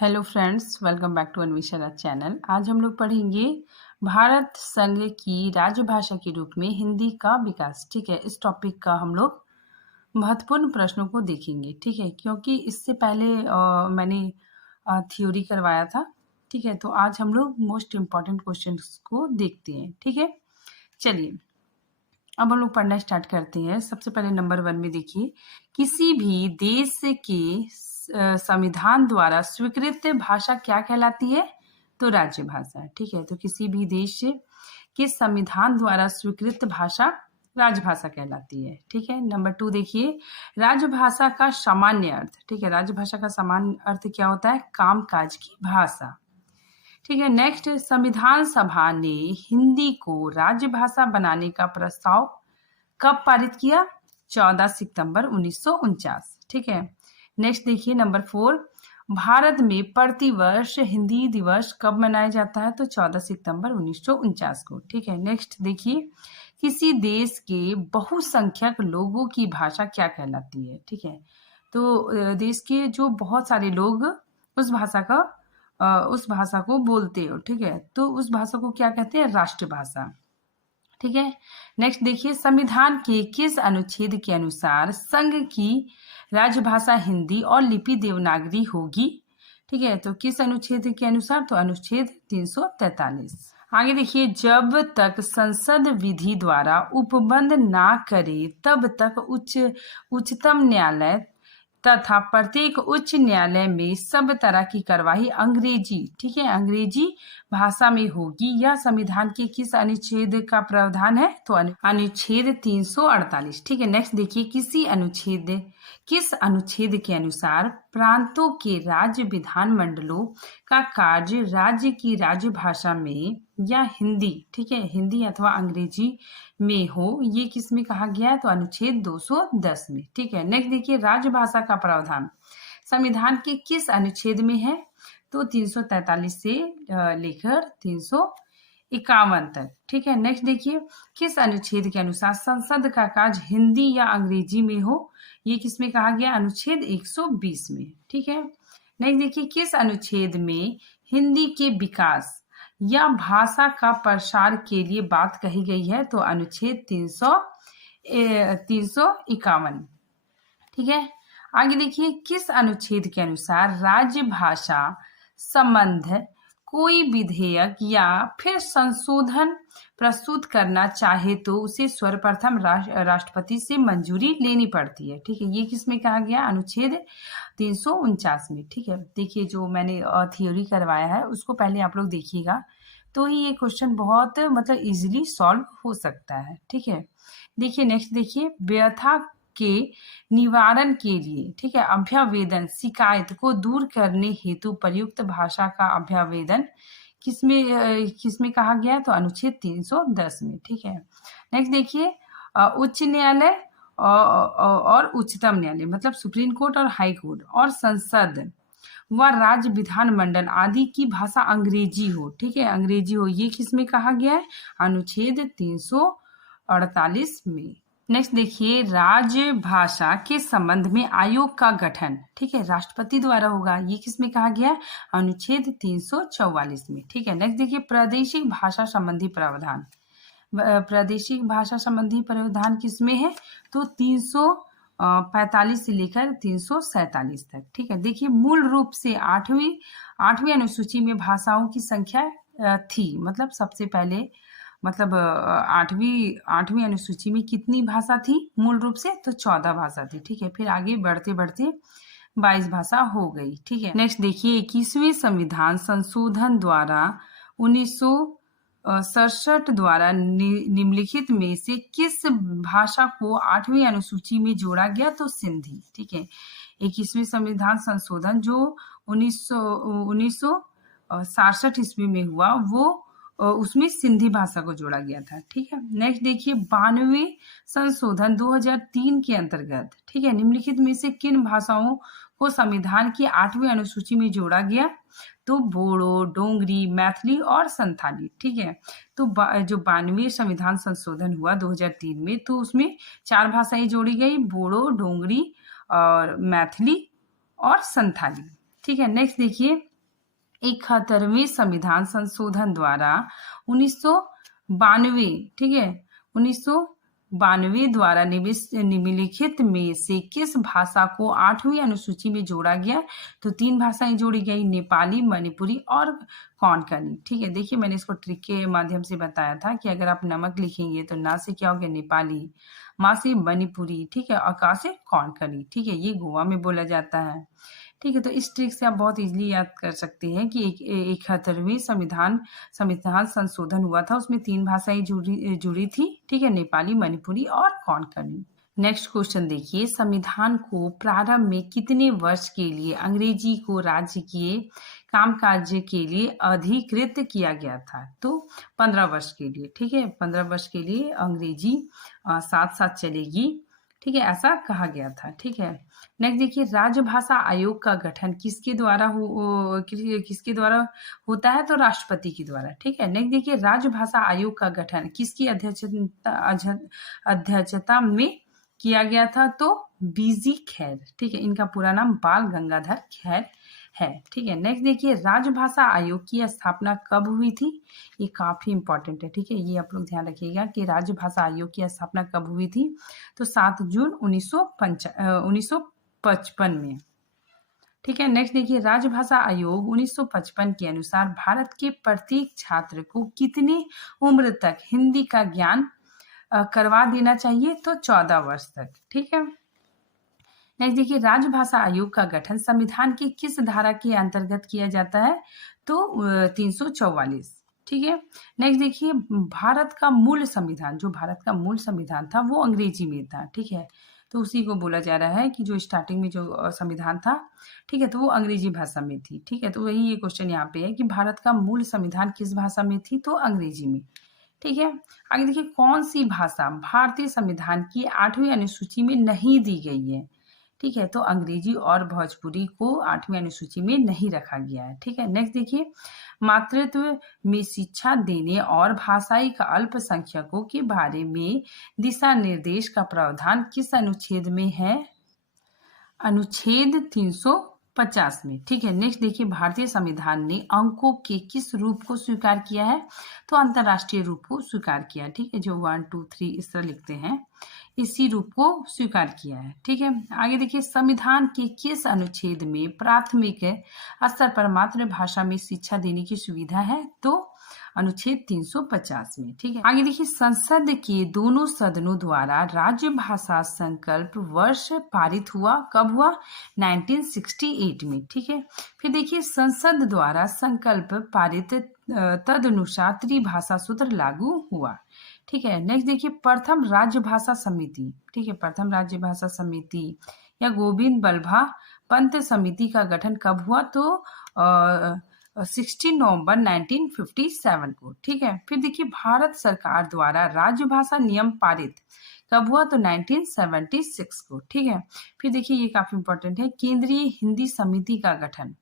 Hello friends, welcome back to Anvesha channel. आज हम लोग पढ़ेंगे भारत संघ की राजभाषा के रूप में हिंदी का विकास। ठीक है, इस टॉपिक का हम लोग महत्वपूर्ण प्रश्नों को देखेंगे। ठीक है, क्योंकि इससे पहले मैंने थ्योरी करवाया था। ठीक है, तो आज हम लोग मोस्ट इम्पॉर्टेंट क्वेश्चंस को देखते हैं। ठीक है, चलिए अब हम लोग पढ़ना स्टार्ट करते हैं। सबसे पहले नंबर 1 में देखिए, किसी भी देश के संविधान द्वारा स्वीकृत भाषा क्या कहलाती है? तो राज्य भाषा। ठीक है, तो किसी भी देश के संविधान द्वारा स्वीकृत भाषा राजभाषा कहलाती है। ठीक है, नंबर 2 देखिए, राजभाषा का सामान्य अर्थ। ठीक है, राजभाषा का सामान्य अर्थ क्या होता है? कामकाज की भाषा। ठीक है, नेक्स्ट, संविधान सभा ने हिंदी को राजभाषा बनाने का प्रस्ताव कब पारित किया? 14 सितंबर 1949। ठीक है, नेक्स्ट देखिए नंबर 4, भारत में प्रतिवर्ष हिंदी दिवस कब मनाया जाता है? तो 14 सितंबर 1949 को। ठीक है, नेक्स्ट देखिए, किसी देश के बहुसंख्यक लोगों की भाषा क्या कहलाती है? ठीक है, तो देश के जो बहुत सारे लोग उस भाषा को बोलते हो। ठीक है, तो उस भाषा को क्या कहते हैं? राष्ट्रभाषा। ठीक है, नेक्स्ट देखिए, संविधान के किस अनुच्छेद के अनुसार संघ की राजभाषा हिंदी और लिपि देवनागरी होगी? ठीक है, तो किस अनुच्छेद के अनुसार? तो अनुच्छेद 343। आगे देखिए, जब तक संसद विधि द्वारा उपबंध ना करे तब तक उच्चतम न्यायालय तथा प्रत्येक उच्च न्यायालय में सब तरह की कार्यवाही अंग्रेजी, ठीक है, अंग्रेजी भाषा में होगी। यह संविधान के किस अनुच्छेद का प्रावधान है? तो अनुच्छेद 348। ठीक है, नेक्स्ट देखिए, किस अनुच्छेद के अनुसार प्रांतों के राज्य विधानमंडलों का कार्य राज्य की राजभाषा में या हिंदी, ठीक है, हिंदी अथवा अंग्रेजी में हो, ये किस में कहा गया है? तो अनुच्छेद 210 में। ठीक है, नेक्स्ट देखिए, राजभाषा का प्रावधान संविधान के किस अनुच्छेद में है? तो 343 से लेकर 351 तक। ठीक है, नेक्स्ट देखिए, किस अनुच्छेद के अनुसार संसद का कार्य हिंदी या अंग्रेजी में हो, ये किस में कहा गया? अनुच्छेद 120 में। ठीक है, नेक्स्ट देखिए, किस अनुच्छेद में हिंदी के विकास या भाषा का प्रसार के लिए बात कही गई है? तो अनुच्छेद 351। ठीक है, आगे देखिए, किस अनुच्छेद के अनुसार राज्य भाषा संबंध कोई विधेयक या फिर संशोधन प्रस्तुत करना चाहे तो उसे सर्वप्रथम राष्ट्रपति से मंजूरी लेनी पड़ती है? ठीक है, ये किस में कहा गया? अनुच्छेद 349 में। ठीक है, देखिए जो मैंने थ्योरी करवाया है उसको पहले आप लोग देखिएगा, तो ही ये क्वेश्चन बहुत इजीली सॉल्व हो सकता है। ठीक है, देखिए नेक्स्ट देखिए, व्यथा के निवारण के लिए, ठीक है, अभ्यावेदन शिकायत को दूर करने हेतु प्रयुक्त भाषा का अभ्यावेदन किसमें कहा गया है? तो अनुच्छेद 310 में। ठीक है, नेक्स्ट देखिए, उच्च न्यायालय और उच्चतम न्यायालय मतलब सुप्रीम कोर्ट और हाई कोर्ट और संसद व राज्य विधानमंडल आदि की भाषा अंग्रेजी हो। ठीक है, अंग्रेजी हो, ये किसमें कहा गया है? अनुच्छेद 348 में। नेक्स्ट देखिए, राजभाषा के संबंध में आयोग का गठन, ठीक है, राष्ट्रपति द्वारा होगा, ये किसमें कहा गया है? अनुच्छेद 344 में। ठीक है, नेक्स्ट देखिए, प्रादेशिक भाषा संबंधी प्रावधान, प्रादेशिक भाषा संबंधी प्रावधान किसमें है? तो 345 से लेकर 347 तक। ठीक है, देखिए, मूल रूप से आठवीं अनुसूची में भाषाओं की संख्या थी, मतलब सबसे पहले आठवीं अनुसूची में कितनी भाषा थी मूल रूप से? तो 14 भाषा थी। ठीक है, फिर आगे बढ़ते बढ़ते 22 भाषा हो गई। ठीक है, नेक्स्ट देखिए, 21वें संविधान संशोधन द्वारा 1967 द्वारा निम्नलिखित में से किस भाषा को 8वीं अनुसूची में जोड़ा गया? तो सिंधी। ठीक है, 21वें संविधान संशोधन जो 1967 ईस्वी में हुआ, वो उसमें सिंधी भाषा को जोड़ा गया था। ठीक है, नेक्स्ट देखिए, 92वें संशोधन 2003 के अंतर्गत, ठीक है, निम्नलिखित में से किन भाषाओं को संविधान की 8वीं अनुसूची में जोड़ा गया? तो बोडो, डोंगरी, मैथिली और संथाली। ठीक है, तो जो 92वें संविधान संशोधन हुआ 2003 में, तो उसमें 4 भाषाएं जोड़ी गई, बोडो, डोंगरी और मैथिली और संथाली। ठीक है, नेक्स्ट देखिए, 71वें संविधान संशोधन द्वारा 1992, ठीक है, 1992 द्वारा निम्नलिखित में से किस भाषा को 8वीं अनुसूची में जोड़ा गया? तो 3 भाषाएं जोड़ी गई, नेपाली, मणिपुरी और कोंकणी। ठीक है, देखिए मैंने इसको ट्रिक के माध्यम से बताया था कि अगर आप नमक लिखेंगे तो ना से क्या हो गया नेपाली, मा से मणिपुरी, ठीक है, और का से कोंकणी। ठीक है, ये गोवा में बोला जाता है। ठीक है, तो इस ट्रिक से आप बहुत इजीली याद कर सकते हैं कि 71वें संविधान संशोधन हुआ था, उसमें 3 भाषाएं जुड़ी थी। ठीक है, नेपाली, मणिपुरी और कोंकणी। नेक्स्ट क्वेश्चन देखिए, संविधान को प्रारंभ में कितने वर्ष के लिए अंग्रेजी को राज्य के कामकाज के लिए अधिकृत किया गया था? तो 15 वर्ष के लिए। ठीक है, 15 वर्ष के लिए अंग्रेजी साथ साथ चलेगी। ठीक है, ऐसा कहा गया था। ठीक है, नेक्स्ट देखिए, राजभाषा आयोग का गठन किसके द्वारा होता है? तो राष्ट्रपति के द्वारा। ठीक है, नेक्स्ट देखिए, राजभाषा आयोग का गठन किसकी अध्यक्षता में किया गया था? तो बीजी खैर। ठीक है, इनका पूरा नाम बाल गंगाधर खैर है। ठीक है, नेक्स्ट देखिए, राजभाषा आयोग की स्थापना कब हुई थी? ये काफी इंपॉर्टेंट है। ठीक है, ये आप लोग ध्यान रखिएगा कि राजभाषा आयोग की स्थापना कब हुई थी? तो 7 जून 1955 में। ठीक है, नेक्स्ट देखिए, राजभाषा आयोग 1955 के अनुसार भारत के प्रत्येक छात्र को कितनी उम्र तक हिंदी का ज्ञान करवा देना चाहिए? तो 14 वर्ष तक। ठीक है, नेक्स्ट देखिए, राजभाषा आयोग का गठन संविधान की किस धारा के अंतर्गत किया जाता है? तो 344। ठीक है, नेक्स्ट देखिए, भारत का मूल संविधान, जो भारत का मूल संविधान था वो अंग्रेजी में था। ठीक है, तो उसी को बोला जा रहा है कि जो स्टार्टिंग में जो संविधान था, ठीक है, तो वो अंग्रेजी भाषा में थी। ठीक है, तो वही ये क्वेश्चन यहाँ पे है कि भारत का मूल संविधान किस भाषा में थी? तो अंग्रेजी में। ठीक है, आगे देखिए, कौन सी भाषा भारतीय संविधान की 8वीं अनुसूची में नहीं दी गई है? ठीक है, तो अंग्रेजी और भोजपुरी को 8वीं अनुसूची में नहीं रखा गया है। ठीक है, नेक्स्ट देखिए, मातृत्व में शिक्षा देने और भाषाई का अल्पसंख्यकों के बारे में दिशा निर्देश का प्रावधान किस अनुच्छेद में है? अनुच्छेद 350 में। ठीक है, नेक्स्ट देखिए, भारतीय संविधान ने अंकों के किस रूप को स्वीकार किया है? तो अंतरराष्ट्रीय रूप को स्वीकार किया। ठीक है, जो 1 2 3 इस तरह लिखते हैं, इसी रूप को स्वीकार किया है। ठीक है, आगे देखिए, संविधान के किस अनुच्छेद में प्राथमिक स्तर पर मातृभाषा में शिक्षा देने की सुविधा है? तो अनुच्छेद 350 में। ठीक है, आगे देखिए, संसद के दोनों सदनों द्वारा राजभाषा संकल्प वर्ष पारित हुआ। कब हुआ? 1968 में। ठीक है, फिर देखिए, संसद द्वारा संकल्प पारित तदनुसार त्रिभाषा सूत्र लागू हुआ। ठीक है, नेक्स्ट देखिए, प्रथम राजभाषा समिति, ठीक है, प्रथम राजभाषा समिति या गोविंद बल्लभ पंत समिति का गठन कब हुआ? तो 16 नवंबर 1957 को। ठीक है, फिर देखिए, भारत सरकार द्वारा राजभाषा नियम पारित कब हुआ? तो 1976 को। ठीक है, फिर देखिए, ये काफी इंपॉर्टेंट है, केंद्रीय हिंदी समिति का गठन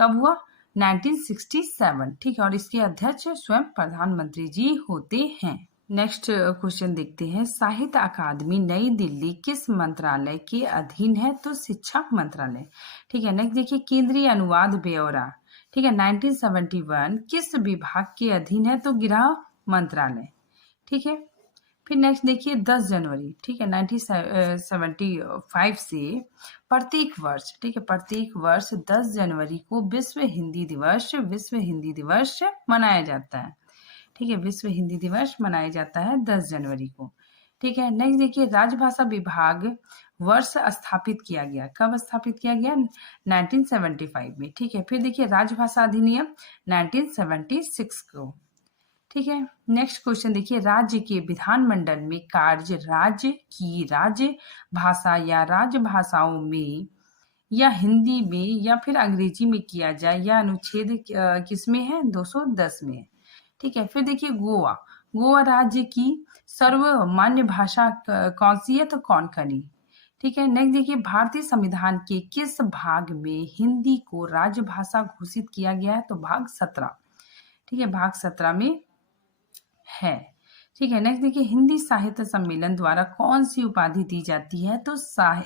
कब हुआ? 1967। ठीक है, और इसके अध्यक्ष स्वयं प्रधानमंत्री जी होते हैं। नेक्स्ट क्वेश्चन देखते हैं, साहित्य अकादमी नई दिल्ली किस मंत्रालय के अधीन है? तो शिक्षा मंत्रालय। ठीक है, नेक्स्ट देखिए, केंद्रीय अनुवाद ब्यौरा, ठीक है, 1971 किस विभाग के अधीन है? तो गृह मंत्रालय। ठीक है, फिर नेक्स्ट देखिए, 10 जनवरी, ठीक है, 1975 से प्रत्येक वर्ष, ठीक है, प्रत्येक वर्ष 10 जनवरी को विश्व हिंदी दिवस मनाया जाता है। ठीक है, विश्व हिंदी दिवस मनाया जाता है 10 जनवरी को। ठीक है, नेक्स्ट देखिए, राजभाषा विभाग वर्ष स्थापित किया गया। कब स्थापित किया गया? 1975 में। ठीक है, फिर देखिए, राजभाषा अधिनियम 1976 को। ठीक है, नेक्स्ट क्वेश्चन देखिए, राज्य के विधानमंडल में कार्य राज्य की राजभाषा या राजभाषाओं में या हिंदी में या फिर अंग्रेजी में किया जाए, या अनुच्छेद किसमें है? 210 में है। ठीक है, फिर देखिए, गोवा राज्य की सर्वमान्य भाषा कौन सी है? तो कोंकणी। ठीक है, नेक्स्ट देखिए, भारतीय संविधान के किस भाग में हिंदी को राजभाषा घोषित किया गया है? तो भाग 17। ठीक है, भाग 17 में है। ठीक है, नेक्स्ट देखिए, हिंदी साहित्य सम्मेलन द्वारा कौन सी उपाधि दी जाती है? तो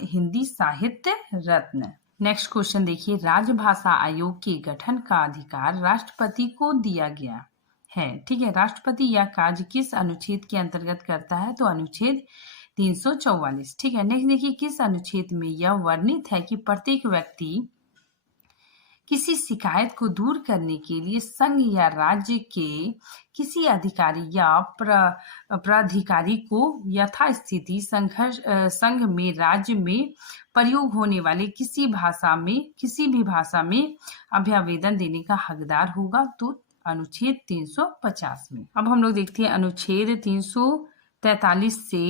हिंदी साहित्य रत्न। नेक्स्ट क्वेश्चन देखिए, राजभाषा आयोग के गठन का अधिकार राष्ट्रपति को दिया गया है। ठीक है, राष्ट्रपति यह कार्य किस अनुच्छेद के अंतर्गत करता है? तो अनुच्छेद 344। ठीक है, नेक्स्ट देखिए, किस अनुच्छेद में यह वर्णित है कि प्रत्येक व्यक्ति किसी शिकायत को दूर करने के लिए संघ या राज्य के किसी अधिकारी या प्राधिकारी को यथास्थिति संघ में राज्य में प्रयोग होने वाले किसी भी भाषा में अभ्यावेदन देने का हकदार होगा? तो अनुच्छेद 350 में। अब हम लोग देखते हैं अनुच्छेद 343 से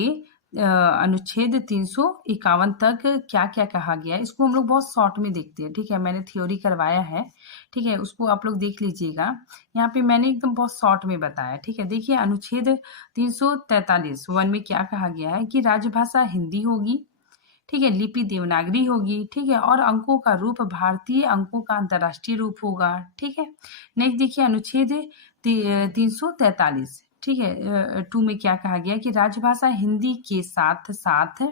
अनुच्छेद 351 तक क्या क्या कहा गया है। इसको हम लोग बहुत शॉर्ट में देखते हैं। ठीक है, मैंने थ्योरी करवाया है। ठीक है, उसको आप लोग देख लीजिएगा। यहाँ पे मैंने एकदम बहुत शॉर्ट में बताया। ठीक है, देखिए अनुच्छेद 343 1 में क्या कहा गया है कि राजभाषा हिंदी होगी। ठीक है, लिपि देवनागरी होगी। ठीक है, और अंकों का रूप भारतीय अंकों का अंतर्राष्ट्रीय रूप होगा। ठीक है, नेक्स्ट देखिए अनुच्छेद 343। ठीक है, 2 में क्या कहा गया कि राजभाषा हिंदी के साथ साथ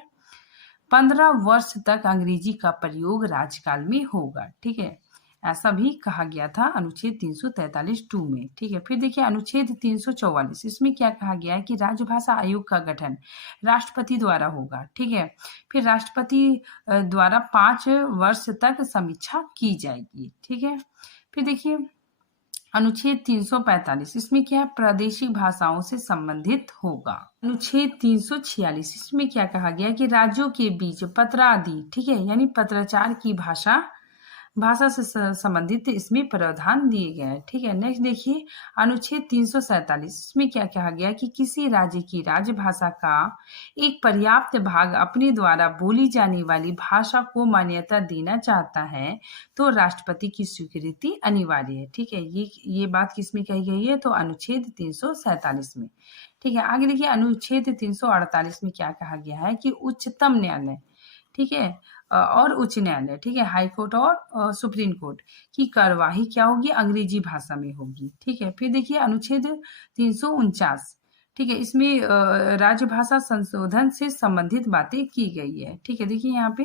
15 वर्ष तक अंग्रेजी का प्रयोग राजकाल में होगा। ठीक है, ऐसा भी कहा गया था अनुच्छेद 343 2 में। ठीक है, फिर देखिए अनुच्छेद 344, इसमें क्या कहा गया है कि राजभाषा आयोग का गठन राष्ट्रपति द्वारा होगा। ठीक है, फिर राष्ट्रपति द्वारा 5 वर्ष तक समीक्षा की जाएगी। ठीक है, फिर देखिए अनुच्छेद 345, इसमें क्या है? प्रादेशिक भाषाओं से संबंधित होगा। अनुच्छेद 346, इसमें क्या कहा गया कि राज्यों के बीच पत्रादि, ठीक है, यानी पत्राचार की भाषा से संबंधित इसमें प्रावधान दिए गए हैं। ठीक है, नेक्स्ट देखिए अनुच्छेद 347, इसमें क्या कहा गया कि किसी राज्य की राजभाषा का एक पर्याप्त भाग अपने द्वारा बोली जाने वाली भाषा को मान्यता देना चाहता है तो राष्ट्रपति की स्वीकृति अनिवार्य है। ठीक है, ये बात किसमें कही गई है? तो अनुच्छेद 347 में। ठीक है, आगे देखिए अनुच्छेद 348 में क्या कहा गया है कि उच्चतम न्यायालय, ठीक है, और उच्च न्यायालय, ठीक है, हाई कोर्ट और सुप्रीम कोर्ट की कार्यवाही क्या होगी? अंग्रेजी भाषा में होगी। ठीक है, फिर देखिए अनुच्छेद 349, ठीक है, इसमें राजभाषा संशोधन से संबंधित बातें की गई है। ठीक है, देखिए यहाँ पे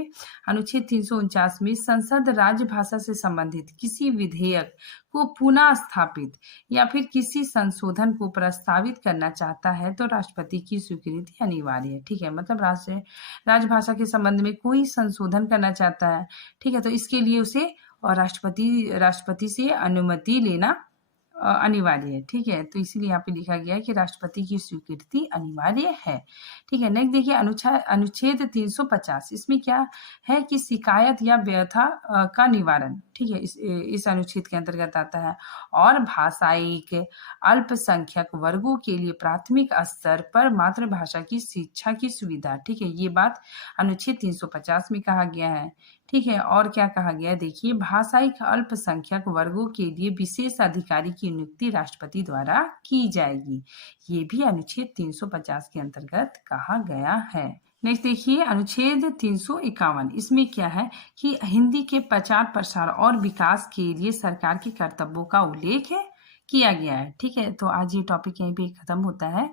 अनुच्छेद 349 में संसद राजभाषा से संबंधित किसी विधेयक को पुनः स्थापित या फिर किसी संशोधन को प्रस्तावित करना चाहता है तो राष्ट्रपति की स्वीकृति अनिवार्य है। ठीक है, मतलब राजभाषा के संबंध में कोई संशोधन करना चाहता है, ठीक है, तो इसके लिए उसे और राष्ट्रपति से अनुमति लेना अनिवार्य है। ठीक है, तो इसीलिए यहाँ पे लिखा गया है कि राष्ट्रपति की स्वीकृति अनिवार्य है। ठीक है, नेक्स्ट देखिए अनुच्छेद 350, इसमें क्या है कि शिकायत या व्यथा का निवारण, ठीक है, इस अनुच्छेद के अंतर्गत आता है, और भाषायिक अल्पसंख्यक वर्गों के लिए प्राथमिक स्तर पर मातृभाषा की शिक्षा की सुविधा। ठीक है, ये बात अनुच्छेद 350 में कहा गया है। ठीक है, और क्या कहा गया है? देखिए भाषायिक अल्पसंख्यक वर्गों के लिए विशेष अधिकारी की नियुक्ति राष्ट्रपति द्वारा की जाएगी। ये भी अनुच्छेद 350 के अंतर्गत कहा गया है। नेक्स्ट देखिए अनुच्छेद 351, इसमें क्या है कि हिंदी के प्रचार प्रसार और विकास के लिए सरकार के कर्तव्यों का उल्लेख किया गया है। ठीक है, तो आज ये टॉपिक यहीं पे खत्म होता है।